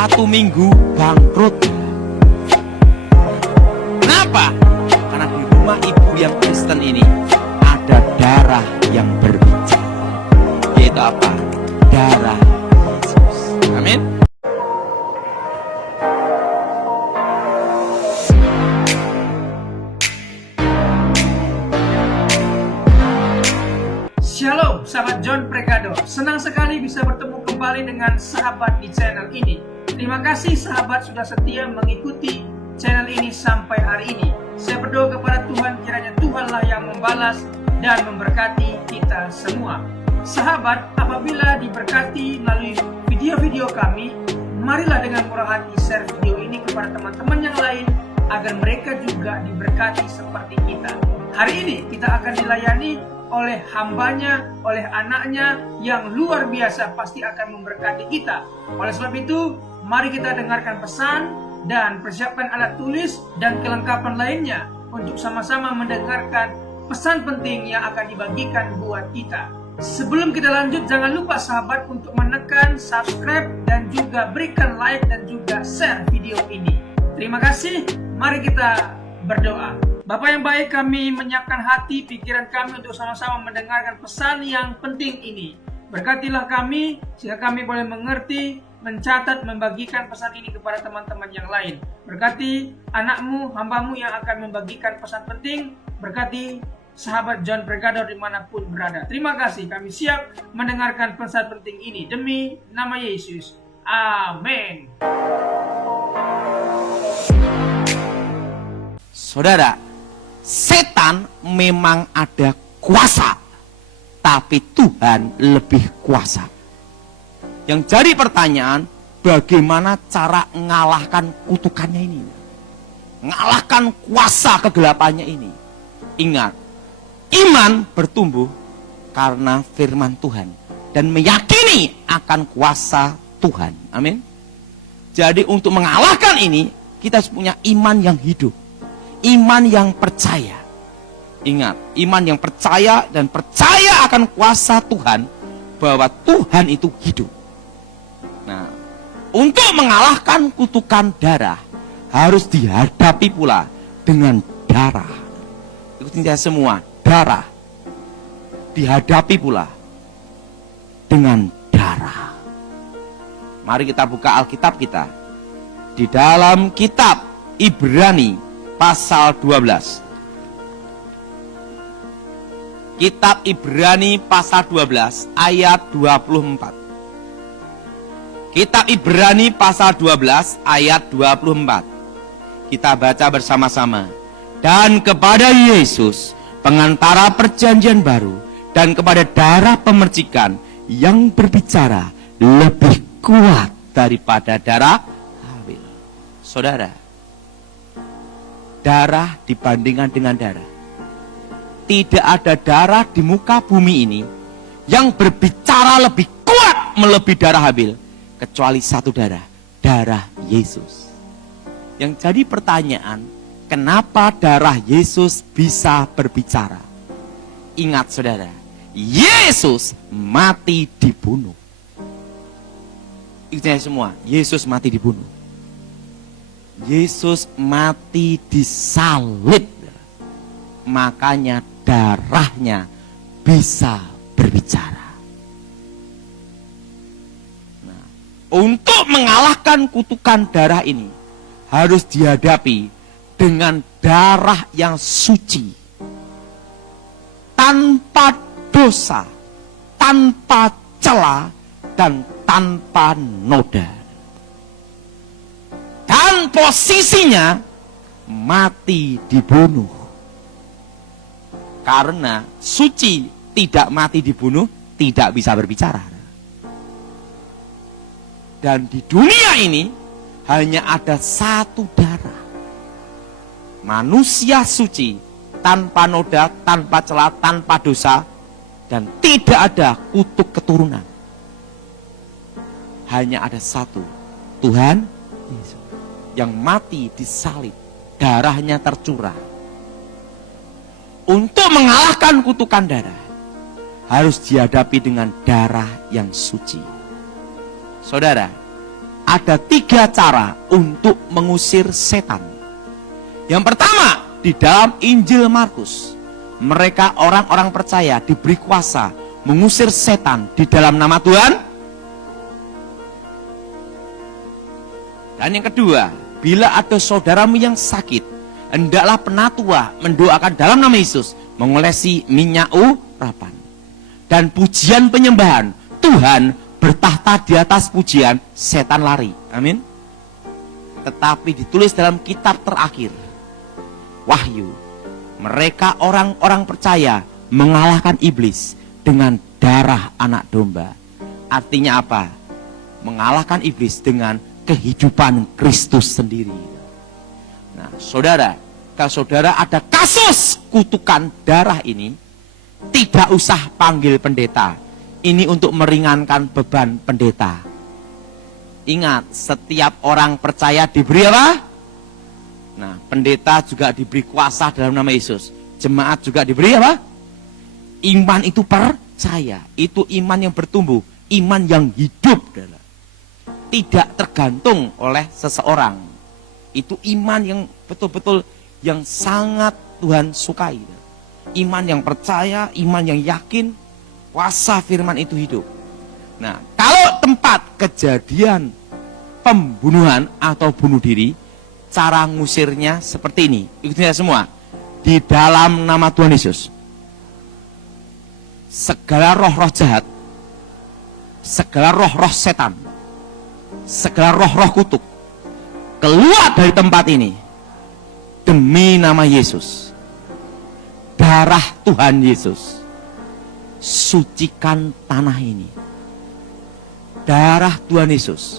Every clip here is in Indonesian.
1 minggu bangkrut. Kenapa? Karena di rumah ibu yang Kristen ini ada darah yang berbicara. Yaitu apa? Darah Yesus. Amin. Shalom, sahabat John Pregado. Senang sekali bisa bertemu kembali dengan sahabat di channel ini. Terima kasih sahabat sudah setia mengikuti channel ini sampai hari ini. Saya berdoa kepada Tuhan, kiranya Tuhanlah yang membalas dan memberkati kita semua. Sahabat, apabila diberkati melalui video-video kami, marilah dengan murah hati share video ini kepada teman-teman yang lain agar mereka juga diberkati seperti kita. Hari ini kita akan dilayani oleh hambanya, oleh anaknya yang luar biasa, pasti akan memberkati kita. Oleh sebab itu, mari kita dengarkan pesan dan persiapkan alat tulis dan kelengkapan lainnya untuk sama-sama mendengarkan pesan penting yang akan dibagikan buat kita. Sebelum kita lanjut, jangan lupa sahabat untuk menekan subscribe dan juga berikan like dan juga share video ini. Terima kasih, mari kita berdoa. Bapak yang baik, kami menyiapkan hati, pikiran kami untuk sama-sama mendengarkan pesan yang penting ini. Berkatilah kami, sehingga kami boleh mengerti, mencatat, membagikan pesan ini kepada teman-teman yang lain. Berkati anakmu, hambamu yang akan membagikan pesan penting. Berkati sahabat John Pregado dimanapun berada. Terima kasih, kami siap mendengarkan pesan penting ini. Demi nama Yesus. Amin. Saudara, setan memang ada kuasa, tapi Tuhan lebih kuasa. Yang jadi pertanyaan, bagaimana cara mengalahkan kutukannya ini? Mengalahkan kuasa kegelapannya ini. Ingat, iman bertumbuh karena firman Tuhan dan meyakini akan kuasa Tuhan. Amin. Jadi untuk mengalahkan ini, kita harus punya iman yang hidup. Iman yang percaya. Ingat, iman yang percaya dan percaya akan kuasa Tuhan, bahwa Tuhan itu hidup. Nah, untuk mengalahkan kutukan darah harus dihadapi pula dengan darah. Ikutin saya semua, darah dihadapi pula dengan darah. Mari kita buka Alkitab kita di dalam kitab Ibrani pasal 12. Kitab Ibrani pasal 12 ayat 24. Kitab Ibrani pasal 12 ayat 24. Kita baca bersama-sama. Dan kepada Yesus, pengantara perjanjian baru, dan kepada darah pemercikan yang berbicara lebih kuat daripada darah Habel. Saudara, darah dibandingkan dengan darah. Tidak ada darah di muka bumi ini yang berbicara lebih kuat melebihi darah Habel, kecuali satu darah, darah Yesus. Yang jadi pertanyaan, kenapa darah Yesus bisa berbicara? Ingat saudara, Yesus mati dibunuh. Ingat semua, Yesus mati dibunuh. Yesus mati disalib. Makanya darahnya bisa berbicara. Nah, untuk mengalahkan kutukan darah ini harus dihadapi dengan darah yang suci, tanpa dosa, tanpa celah, dan tanpa noda. Dan posisinya mati dibunuh. Karena suci tidak mati dibunuh, tidak bisa berbicara. Dan di dunia ini hanya ada satu darah. Manusia suci, tanpa noda, tanpa celah, tanpa dosa, dan tidak ada kutuk keturunan. Hanya ada satu, Tuhan Yesus, yang mati disalib, darahnya tercurah. Untuk mengalahkan kutukan darah harus dihadapi dengan darah yang suci. Saudara, ada 3 cara untuk mengusir setan. Yang pertama, di dalam Injil Markus, mereka orang-orang percaya diberi kuasa mengusir setan di dalam nama Tuhan. Dan yang kedua, bila ada saudaramu yang sakit, hendaklah penatua mendoakan dalam nama Yesus, mengolesi minyak urapan. Dan pujian penyembahan, Tuhan bertahta di atas pujian, setan lari. Amin. Tetapi ditulis dalam kitab terakhir, Wahyu, mereka orang-orang percaya mengalahkan iblis dengan darah anak domba. Artinya apa? Mengalahkan iblis dengan kehidupan Kristus sendiri. Nah, saudara, kalau saudara ada kasus kutukan darah ini, tidak usah panggil pendeta. Ini untuk meringankan beban pendeta. Ingat, setiap orang percaya diberi apa? Nah, pendeta juga diberi kuasa dalam nama Yesus. Jemaat juga diberi apa? Iman itu percaya. Itu iman yang bertumbuh, iman yang hidup. Tidak tergantung oleh seseorang. Itu iman yang betul-betul yang sangat Tuhan sukai. Iman yang percaya, iman yang yakin, kuasa firman itu hidup. Nah, kalau tempat kejadian pembunuhan atau bunuh diri, cara ngusirnya seperti ini. Ikuti semua. Di dalam nama Tuhan Yesus, segala roh-roh jahat, segala roh-roh setan, segala roh-roh kutuk, keluar dari tempat ini. Demi nama Yesus, darah Tuhan Yesus, sucikan tanah ini. Darah Tuhan Yesus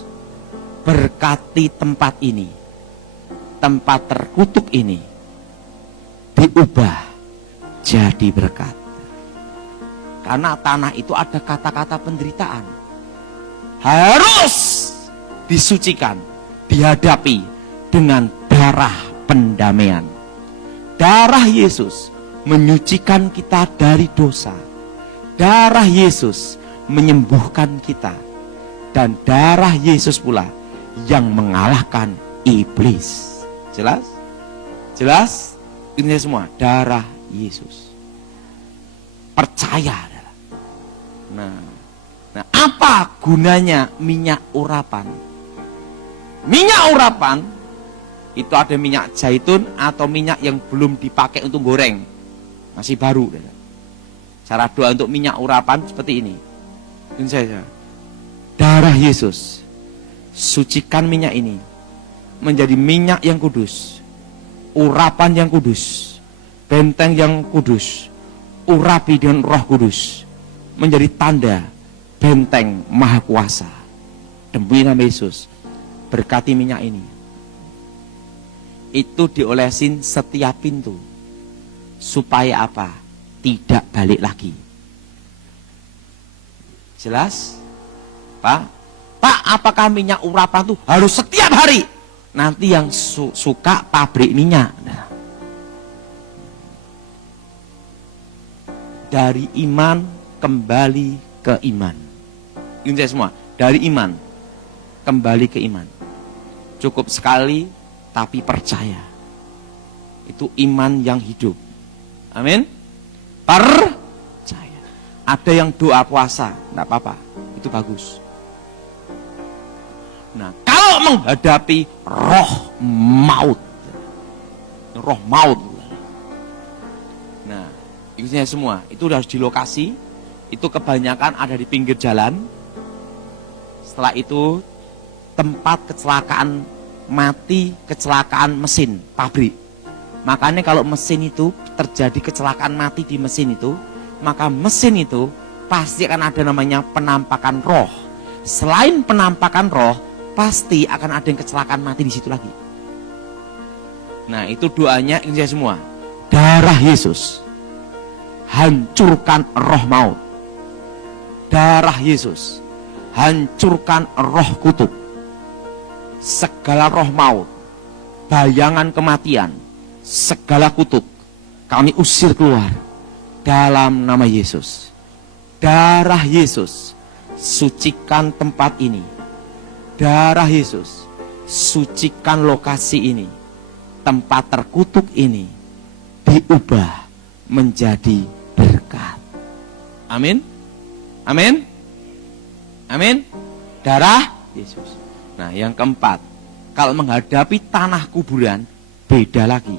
berkati tempat ini. Tempat terkutuk ini diubah jadi berkat. Karena tanah itu ada kata-kata penderitaan, harus disucikan, dihadapi dengan darah pendamaian. Darah Yesus menyucikan kita dari dosa. Darah Yesus menyembuhkan kita. Dan darah Yesus pula yang mengalahkan iblis. Jelas? Jelas? Ini semua darah Yesus. Percaya. Nah, apa gunanya minyak urapan? Minyak urapan itu ada minyak zaitun atau minyak yang belum dipakai untuk goreng, masih baru. Cara doa untuk minyak urapan seperti ini. Ini saya. Darah Yesus, sucikan minyak ini menjadi minyak yang kudus, urapan yang kudus, benteng yang kudus, urapi dengan Roh Kudus, menjadi tanda benteng maha kuasa. Demi nama Yesus, berkati minyak ini. Itu diolesin setiap pintu. Supaya apa? Tidak balik lagi. Jelas? Pak, apakah minyak urapan itu harus setiap hari? Nanti yang suka pabrik minyak. Nah. Dari iman kembali ke iman. Ini saya semua. Dari iman kembali ke iman. Cukup sekali tapi percaya. Itu iman yang hidup. Amin. Percaya. Ada yang doa puasa, enggak apa-apa. Itu bagus. Nah, kalau menghadapi roh maut. Roh maut. Nah, itu semua. Itu harus di lokasi. Itu kebanyakan ada di pinggir jalan. Setelah itu tempat kecelakaan mati, kecelakaan mesin pabrik. Makanya kalau mesin itu terjadi kecelakaan mati di mesin itu, maka mesin itu pasti akan ada namanya penampakan roh. Selain penampakan roh, pasti akan ada yang kecelakaan mati di situ lagi. Nah, itu doanya ini semua. Darah Yesus hancurkan roh maut. Darah Yesus hancurkan roh kutuk. Segala roh maut, bayangan kematian, segala kutuk kami usir keluar dalam nama Yesus. Darah Yesus sucikan tempat ini. darah Yesus sucikan lokasi ini, tempat terkutuk ini diubah menjadi berkat. Amin. Amin. Amin. Darah Yesus. Nah, yang keempat, kalau menghadapi tanah kuburan beda lagi.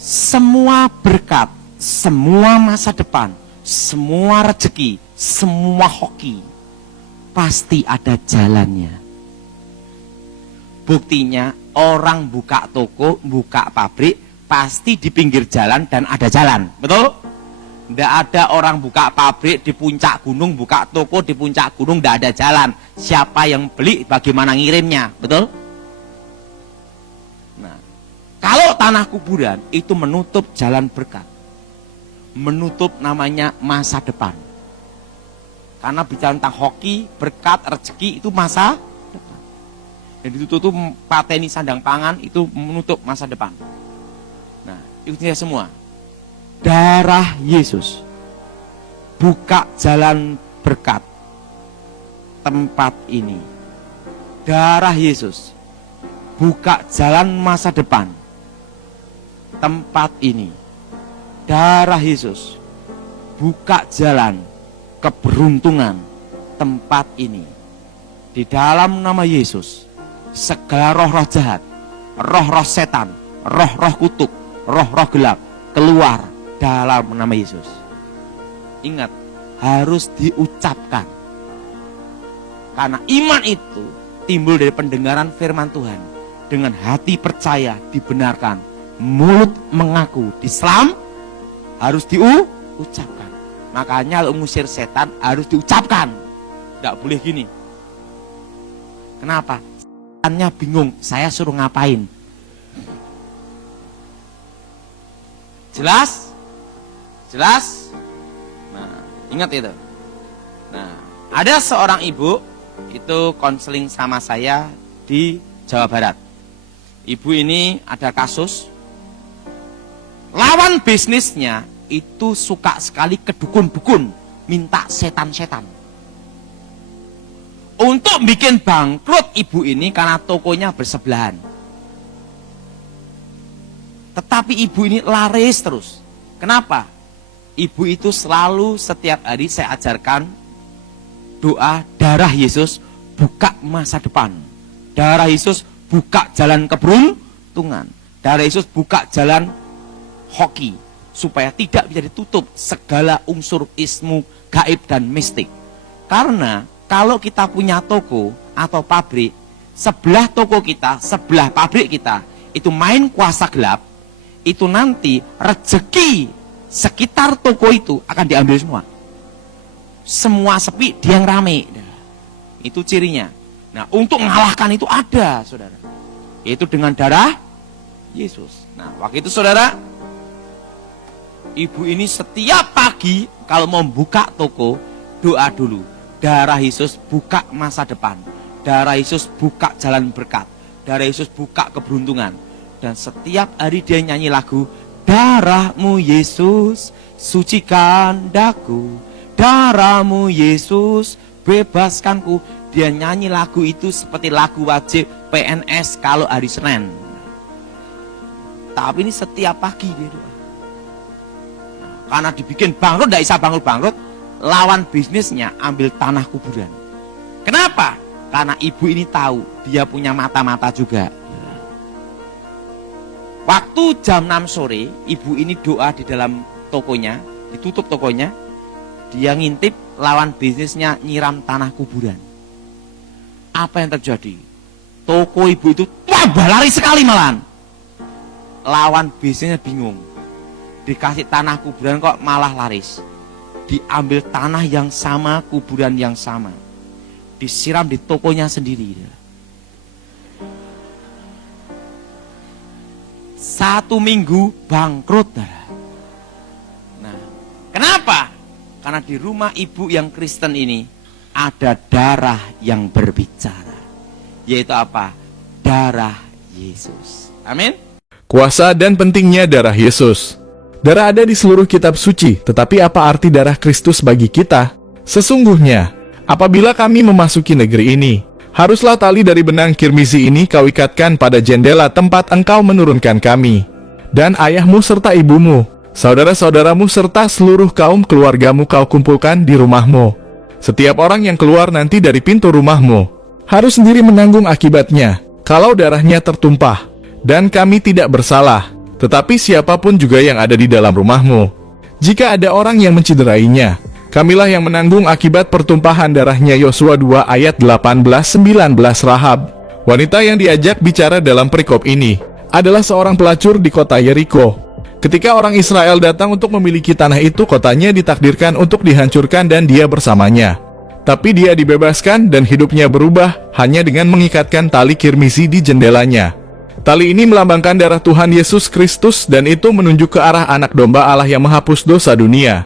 Semua berkat, semua masa depan, semua rezeki, semua hoki pasti ada jalannya. Buktinya orang buka toko, buka pabrik pasti di pinggir jalan dan ada jalan. Betul? Tidak ada orang buka pabrik di puncak gunung, buka toko di puncak gunung, tidak ada jalan. Siapa yang beli, bagaimana ngirimnya, betul? Nah, kalau tanah kuburan itu menutup jalan berkat, menutup namanya masa depan. Karena bicara tentang hoki, berkat, rezeki itu masa depan. Dan ditutup pateni sandang pangan itu menutup masa depan. Nah, itu semua. Darah Yesus buka jalan berkat tempat ini. Darah Yesus buka jalan masa depan tempat ini. Darah Yesus buka jalan keberuntungan tempat ini. Di dalam nama Yesus, segala roh-roh jahat, roh-roh setan, roh-roh kutuk, roh-roh gelap keluar dalam nama Yesus. Ingat, harus diucapkan. Karena iman itu timbul dari pendengaran firman Tuhan. Dengan hati percaya dibenarkan, mulut mengaku Islam harus diucapkan. Makanya kalau mengusir setan harus diucapkan. Tidak boleh gini. Kenapa? Setannya bingung, saya suruh ngapain? Jelas? Jelas? Nah, ingat itu. Nah, ada seorang ibu itu konseling sama saya di Jawa Barat. Ibu ini ada kasus lawan bisnisnya itu suka sekali ke dukun-dukun, minta setan-setan. Untuk bikin bangkrut ibu ini karena tokonya bersebelahan. Tetapi ibu ini laris terus. Kenapa? Ibu itu selalu setiap hari saya ajarkan doa darah Yesus buka masa depan. Darah Yesus buka jalan keberuntungan. Darah Yesus buka jalan hoki. Supaya tidak bisa ditutup segala unsur ismu, gaib dan mistik. Karena kalau kita punya toko atau pabrik, sebelah toko kita, sebelah pabrik kita, itu main kuasa gelap, itu nanti rezeki sekitar toko itu akan diambil semua. Semua sepi, dia yang rame. Itu cirinya. Nah, untuk mengalahkan itu ada, saudara. Yaitu dengan darah Yesus. Nah, waktu itu saudara, ibu ini setiap pagi kalau mau buka toko, doa dulu. Darah Yesus buka masa depan. Darah Yesus buka jalan berkat. Darah Yesus buka keberuntungan. Dan setiap hari dia nyanyi lagu, darahmu Yesus sucikan daku, darahmu Yesus bebaskanku. Dia nyanyi lagu itu seperti lagu wajib PNS kalau hari Senin. Tapi ini setiap pagi dia doa. Karena dibikin bangkrut, tidak bisa bangkrut-bangkrut, lawan bisnisnya ambil tanah kuburan. Kenapa? Karena ibu ini tahu dia punya mata-mata juga. Waktu jam 6 sore, ibu ini doa di dalam tokonya, ditutup tokonya, dia ngintip lawan bisnisnya nyiram tanah kuburan. Apa yang terjadi? Toko ibu itu tambah lari sekali malahan. Lawan bisnisnya bingung. Dikasih tanah kuburan kok malah laris. Diambil tanah yang sama, kuburan yang sama. Disiram di tokonya sendiri. 1 minggu bangkrut. Nah, kenapa? Karena di rumah ibu yang Kristen ini ada darah yang berbicara. Yaitu apa? Darah Yesus. Amin. Kuasa dan pentingnya darah Yesus. Darah ada di seluruh kitab suci, tetapi apa arti darah Kristus bagi kita? Sesungguhnya, Apabila kami memasuki negeri ini, haruslah tali dari benang kirmizi ini kau ikatkan pada jendela tempat engkau menurunkan kami. Dan ayahmu serta ibumu, saudara-saudaramu serta seluruh kaum keluargamu kau kumpulkan di rumahmu. Setiap orang yang keluar nanti dari pintu rumahmu harus sendiri menanggung akibatnya kalau darahnya tertumpah. Dan kami tidak bersalah, tetapi siapapun juga yang ada di dalam rumahmu. Jika ada orang yang mencederainya, kamilah yang menanggung akibat pertumpahan darahnya. Yosua 2 ayat 18-19. Rahab, wanita yang diajak bicara dalam perikop ini, adalah seorang pelacur di kota Yeriko. Ketika orang Israel datang untuk memiliki tanah itu, kotanya ditakdirkan untuk dihancurkan dan dia bersamanya. Tapi dia dibebaskan dan hidupnya berubah hanya dengan mengikatkan tali kirmizi di jendelanya. Tali ini melambangkan darah Tuhan Yesus Kristus dan itu menunjuk ke arah anak domba Allah yang menghapus dosa dunia.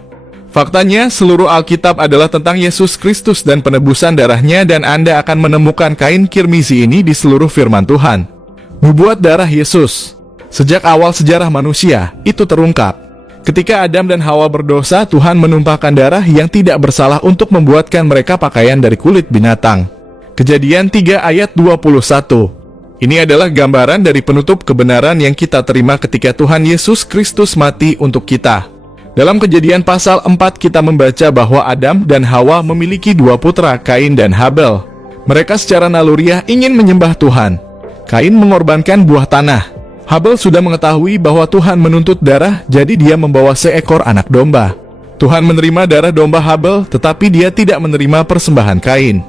Faktanya, seluruh Alkitab adalah tentang Yesus Kristus dan penebusan darahnya, dan Anda akan menemukan kain kirmizi ini di seluruh firman Tuhan. Nubuat darah Yesus. Sejak awal sejarah manusia, itu terungkap. Ketika Adam dan Hawa berdosa, Tuhan menumpahkan darah yang tidak bersalah untuk membuatkan mereka pakaian dari kulit binatang. Kejadian 3 ayat 21. Ini adalah gambaran dari penutup kebenaran yang kita terima ketika Tuhan Yesus Kristus mati untuk kita. Dalam Kejadian pasal 4 kita membaca bahwa Adam dan Hawa memiliki 2 putra, Kain dan Habel. Mereka secara naluriah ingin menyembah Tuhan. Kain mengorbankan buah tanah. Habel sudah mengetahui bahwa Tuhan menuntut darah, jadi dia membawa seekor anak domba. Tuhan menerima darah domba Habel, tetapi dia tidak menerima persembahan Kain.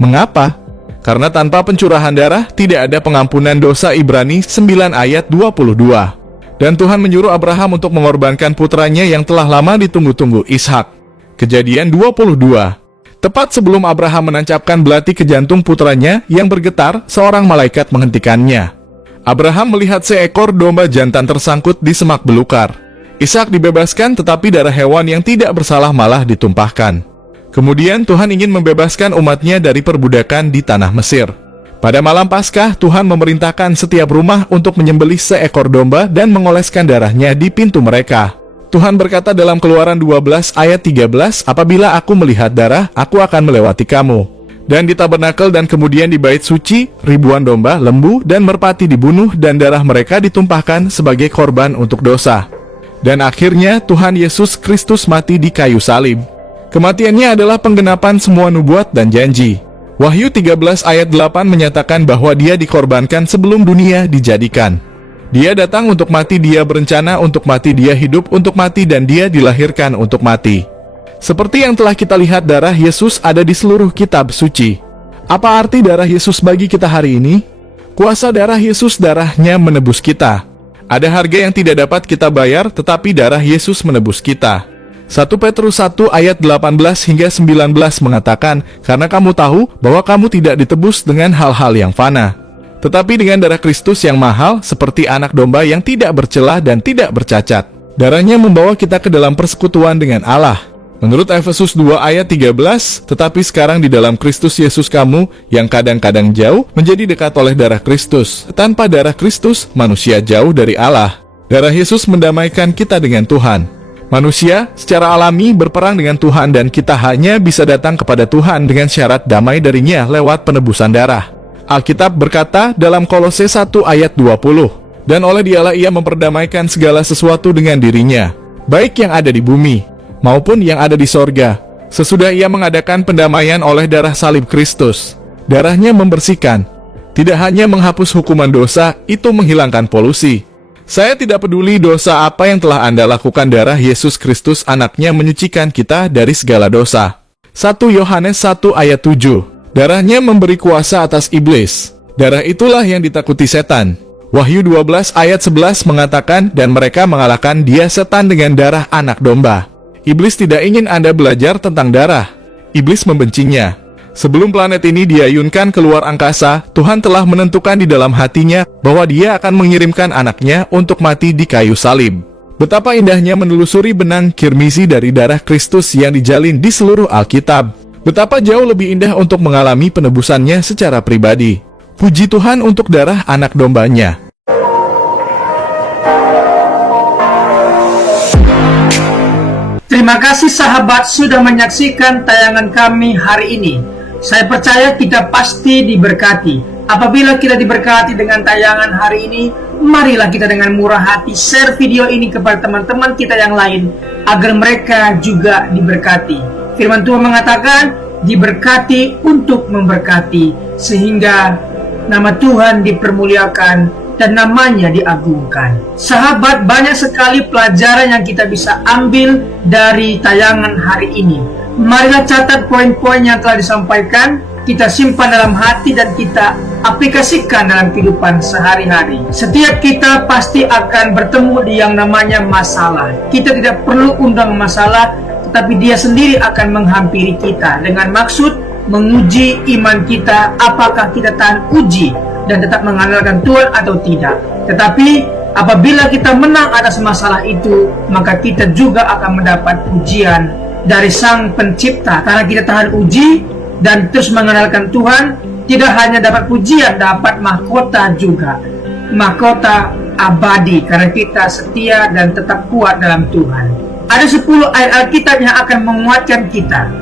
Mengapa? Karena tanpa pencurahan darah, tidak ada pengampunan dosa. Ibrani 9 ayat 22. Dan Tuhan menyuruh Abraham untuk mengorbankan putranya yang telah lama ditunggu-tunggu, Ishak. Kejadian 22. Tepat sebelum Abraham menancapkan belati ke jantung putranya yang bergetar, seorang malaikat menghentikannya. Abraham melihat seekor domba jantan tersangkut di semak belukar. Ishak dibebaskan, tetapi darah hewan yang tidak bersalah malah ditumpahkan. Kemudian Tuhan ingin membebaskan umatnya dari perbudakan di tanah Mesir. Pada malam Paskah, Tuhan memerintahkan setiap rumah untuk menyembelih seekor domba dan mengoleskan darahnya di pintu mereka. Tuhan berkata dalam Keluaran 12 ayat 13, apabila aku melihat darah, aku akan melewati kamu. Dan di tabernakel dan kemudian di bait suci, ribuan domba, lembu, dan merpati dibunuh dan darah mereka ditumpahkan sebagai korban untuk dosa. Dan akhirnya Tuhan Yesus Kristus mati di kayu salib. Kematiannya adalah penggenapan semua nubuat dan janji. Wahyu 13 ayat 8 menyatakan bahwa dia dikorbankan sebelum dunia dijadikan. Dia datang untuk mati, dia berencana untuk mati, dia hidup untuk mati, dan dia dilahirkan untuk mati. Seperti yang telah kita lihat, darah Yesus ada di seluruh kitab suci. Apa arti darah Yesus bagi kita hari ini? Kuasa darah Yesus, darahnya menebus kita. Ada harga yang tidak dapat kita bayar, tetapi darah Yesus menebus kita. 1 Petrus 1 ayat 18 hingga 19 mengatakan, karena kamu tahu bahwa kamu tidak ditebus dengan hal-hal yang fana, tetapi dengan darah Kristus yang mahal, seperti anak domba yang tidak bercelah dan tidak bercacat. Darahnya membawa kita ke dalam persekutuan dengan Allah. Menurut Efesus 2 ayat 13, tetapi sekarang di dalam Kristus Yesus kamu, yang kadang-kadang jauh, menjadi dekat oleh darah Kristus. Tanpa darah Kristus, manusia jauh dari Allah. Darah Yesus mendamaikan kita dengan Tuhan. Manusia secara alami berperang dengan Tuhan, dan kita hanya bisa datang kepada Tuhan dengan syarat damai darinya lewat penebusan darah. Alkitab berkata dalam Kolose 1 ayat 20, dan oleh dialah ia memperdamaikan segala sesuatu dengan dirinya, baik yang ada di bumi, maupun yang ada di sorga, sesudah ia mengadakan pendamaian oleh darah salib Kristus. Darahnya membersihkan, tidak hanya menghapus hukuman dosa, itu menghilangkan polusi. Saya tidak peduli dosa apa yang telah Anda lakukan, darah Yesus Kristus anaknya menyucikan kita dari segala dosa. 1 Yohanes 1 ayat 7. Darahnya memberi kuasa atas iblis. Darah itulah yang ditakuti setan. Wahyu 12 ayat 11 mengatakan, dan mereka mengalahkan dia setan dengan darah anak domba. Iblis tidak ingin Anda belajar tentang darah. Iblis membencinya. Sebelum planet ini diayunkan keluar angkasa, Tuhan telah menentukan di dalam hatinya bahwa dia akan mengirimkan anaknya untuk mati di kayu salib. Betapa indahnya menelusuri benang kirmizi dari darah Kristus yang dijalin di seluruh Alkitab. Betapa jauh lebih indah untuk mengalami penebusannya secara pribadi. Puji Tuhan untuk darah anak dombanya. Terima kasih sahabat sudah menyaksikan tayangan kami hari ini. Saya percaya kita pasti diberkati. Apabila kita diberkati dengan tayangan hari ini, marilah kita dengan murah hati share video ini kepada teman-teman kita yang lain, agar mereka juga diberkati. Firman Tuhan mengatakan, diberkati untuk memberkati, sehingga nama Tuhan dipermuliakan dan namanya diagungkan. Sahabat, banyak sekali pelajaran yang kita bisa ambil dari tayangan hari ini. Marilah catat poin-poin yang telah disampaikan, kita simpan dalam hati dan kita aplikasikan dalam kehidupan sehari-hari. Setiap kita pasti akan bertemu di yang namanya masalah. Kita tidak perlu undang masalah, tetapi dia sendiri akan menghampiri kita dengan maksud menguji iman kita, apakah kita tahan uji dan tetap mengandalkan Tuhan atau tidak. Tetapi apabila kita menang atas masalah itu, maka kita juga akan mendapat pujian dari Sang Pencipta. Karena kita tahan uji dan terus mengandalkan Tuhan, tidak hanya dapat pujian, dapat mahkota juga. Mahkota abadi, karena kita setia dan tetap kuat dalam Tuhan. Ada 10 ayat Alkitab yang akan menguatkan kita.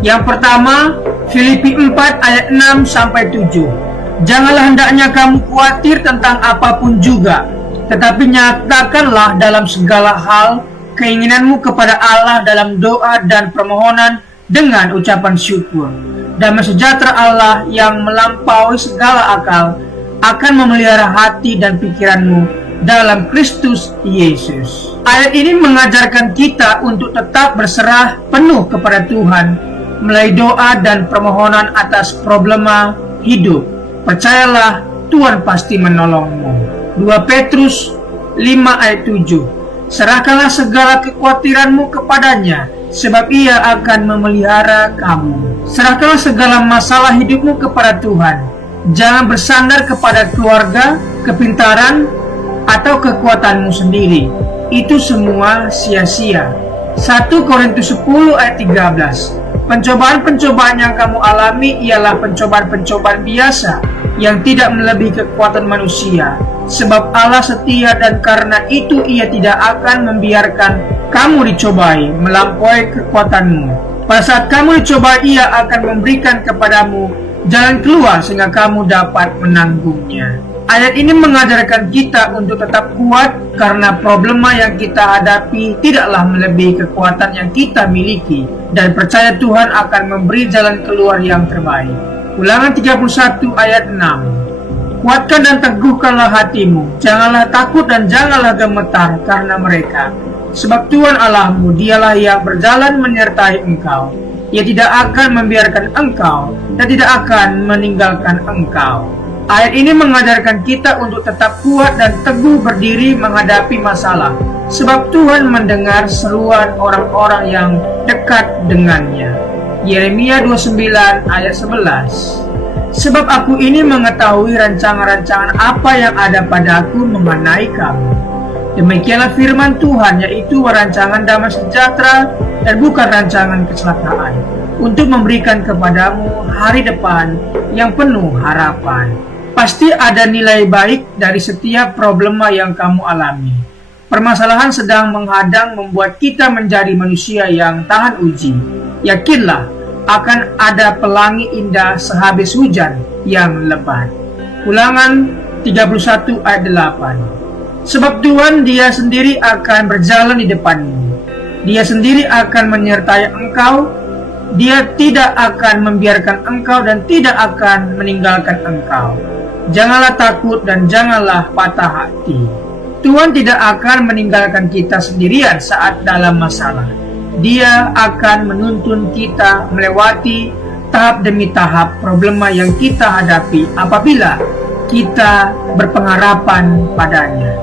Yang pertama, Filipi 4 ayat 6-7. Janganlah hendaknya kamu khawatir tentang apapun juga, tetapi nyatakanlah dalam segala hal keinginanmu kepada Allah dalam doa dan permohonan dengan ucapan syukur. Damai sejahtera Allah yang melampaui segala akal akan memelihara hati dan pikiranmu dalam Kristus Yesus. Ayat ini mengajarkan kita untuk tetap berserah penuh kepada Tuhan melalui doa dan permohonan atas problema hidup. Percayalah, Tuhan pasti menolongmu. 2 Petrus 5 ayat 7. Serahkanlah segala kekhawatiranmu kepadanya, sebab ia akan memelihara kamu. Serahkanlah segala masalah hidupmu kepada Tuhan. Jangan bersandar kepada keluarga, kepintaran, atau kekuatanmu sendiri. Itu semua sia-sia. 1 Korintus 10 ayat 13. Pencobaan-pencobaan yang kamu alami ialah pencobaan-pencobaan biasa yang tidak melebihi kekuatan manusia. Sebab Allah setia dan karena itu ia tidak akan membiarkan kamu dicobai melampaui kekuatanmu. Pada saat kamu dicobai, ia akan memberikan kepadamu jalan keluar sehingga kamu dapat menanggungnya. Ayat ini mengajarkan kita untuk tetap kuat karena problema yang kita hadapi tidaklah melebihi kekuatan yang kita miliki, dan percaya Tuhan akan memberi jalan keluar yang terbaik. Ulangan 31 ayat 6. Kuatkan dan teguhkanlah hatimu, janganlah takut dan janganlah gemetar karena mereka. Sebab Tuhan Allahmu, dialah yang berjalan menyertai engkau. Ia tidak akan membiarkan engkau dan tidak akan meninggalkan engkau. Ayat ini mengajarkan kita untuk tetap kuat dan teguh berdiri menghadapi masalah, sebab Tuhan mendengar seruan orang-orang yang dekat dengannya. Yeremia 29 ayat 11. Sebab aku ini mengetahui rancangan-rancangan apa yang ada padaku mengenai kamu. Demikianlah firman Tuhan, yaitu rancangan damai sejahtera dan bukan rancangan kecelakaan, untuk memberikan kepadamu hari depan yang penuh harapan. Pasti ada nilai baik dari setiap problema yang kamu alami. Permasalahan sedang menghadang membuat kita menjadi manusia yang tahan uji. Yakinlah, akan ada pelangi indah sehabis hujan yang lebat. Ulangan 31 ayat 8. Sebab Tuhan dia sendiri akan berjalan di depanmu. Dia sendiri akan menyertai engkau. Dia tidak akan membiarkan engkau dan tidak akan meninggalkan engkau. Janganlah takut dan janganlah patah hati. Tuhan tidak akan meninggalkan kita sendirian saat dalam masalah. Dia akan menuntun kita melewati tahap demi tahap problema yang kita hadapi apabila kita berpengharapan padanya.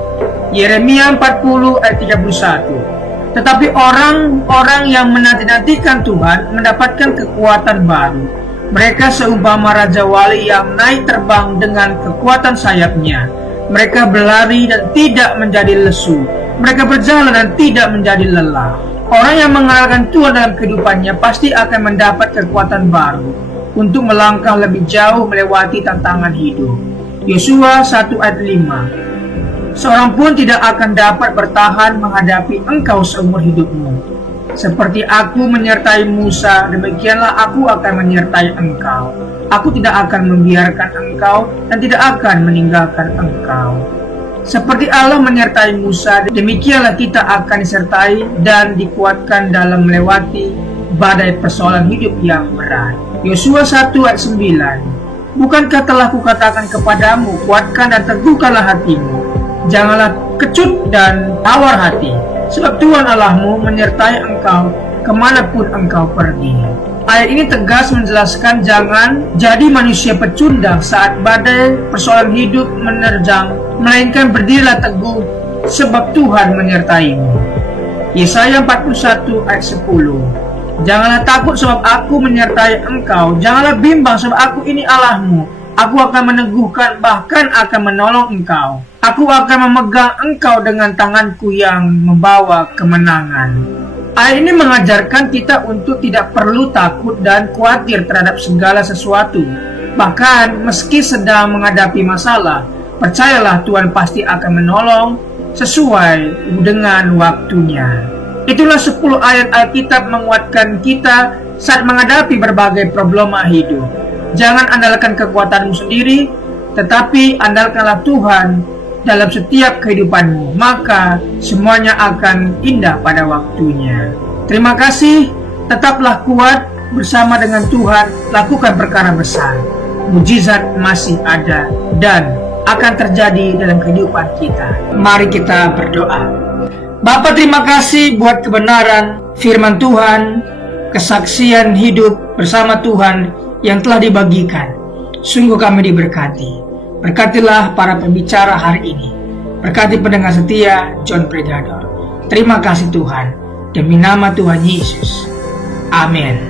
Yeremia 40 ayat 31. Tetapi orang-orang yang menanti-nantikan Tuhan mendapatkan kekuatan baru. Mereka seumpama Raja Wali yang naik terbang dengan kekuatan sayapnya. Mereka berlari dan tidak menjadi lesu. Mereka berjalan dan tidak menjadi lelah. Orang yang mengandalkan Tuhan dalam kehidupannya pasti akan mendapat kekuatan baru untuk melangkah lebih jauh melewati tantangan hidup. Yosua 1 ayat 5. Seorang pun tidak akan dapat bertahan menghadapi engkau seumur hidupmu. Seperti aku menyertai Musa, demikianlah aku akan menyertai engkau. Aku tidak akan membiarkan engkau dan tidak akan meninggalkan engkau. Seperti Allah menyertai Musa, demikianlah kita akan disertai dan dikuatkan dalam melewati badai persoalan hidup yang berat. Yosua 1 ayat 9. Bukankah telah kukatakan kepadamu, kuatkan dan teguhkanlah hatimu. Janganlah kecut dan tawar hati, sebab Tuhan Allahmu menyertai engkau kemanapun engkau pergi. Ayat ini tegas menjelaskan jangan jadi manusia pecundang saat badai persoalan hidup menerjang, melainkan berdirilah teguh sebab Tuhan menyertaimu. Yesaya 41 ayat 10. Janganlah takut sebab aku menyertai engkau, janganlah bimbang sebab aku ini Allahmu. Aku akan meneguhkan, bahkan akan menolong engkau. Aku akan memegang engkau dengan tanganku yang membawa kemenangan. Ayat ini mengajarkan kita untuk tidak perlu takut dan khawatir terhadap segala sesuatu. Bahkan meski sedang menghadapi masalah, percayalah Tuhan pasti akan menolong sesuai dengan waktunya. Itulah 10 ayat Alkitab menguatkan kita saat menghadapi berbagai problema hidup. Jangan andalkan kekuatanmu sendiri, tetapi andalkanlah Tuhan dalam setiap kehidupanmu, maka semuanya akan indah pada waktunya. Terima kasih, tetaplah kuat bersama dengan Tuhan, lakukan perkara besar. Mujizat masih ada dan akan terjadi dalam kehidupan kita. Mari kita berdoa. Bapa, terima kasih buat kebenaran firman Tuhan, kesaksian hidup bersama Tuhan yang telah dibagikan. Sungguh kami diberkati. Berkatilah para pembicara hari ini. Berkati pendengar setia John Pregador. Terima kasih Tuhan. Demi nama Tuhan Yesus. Amin.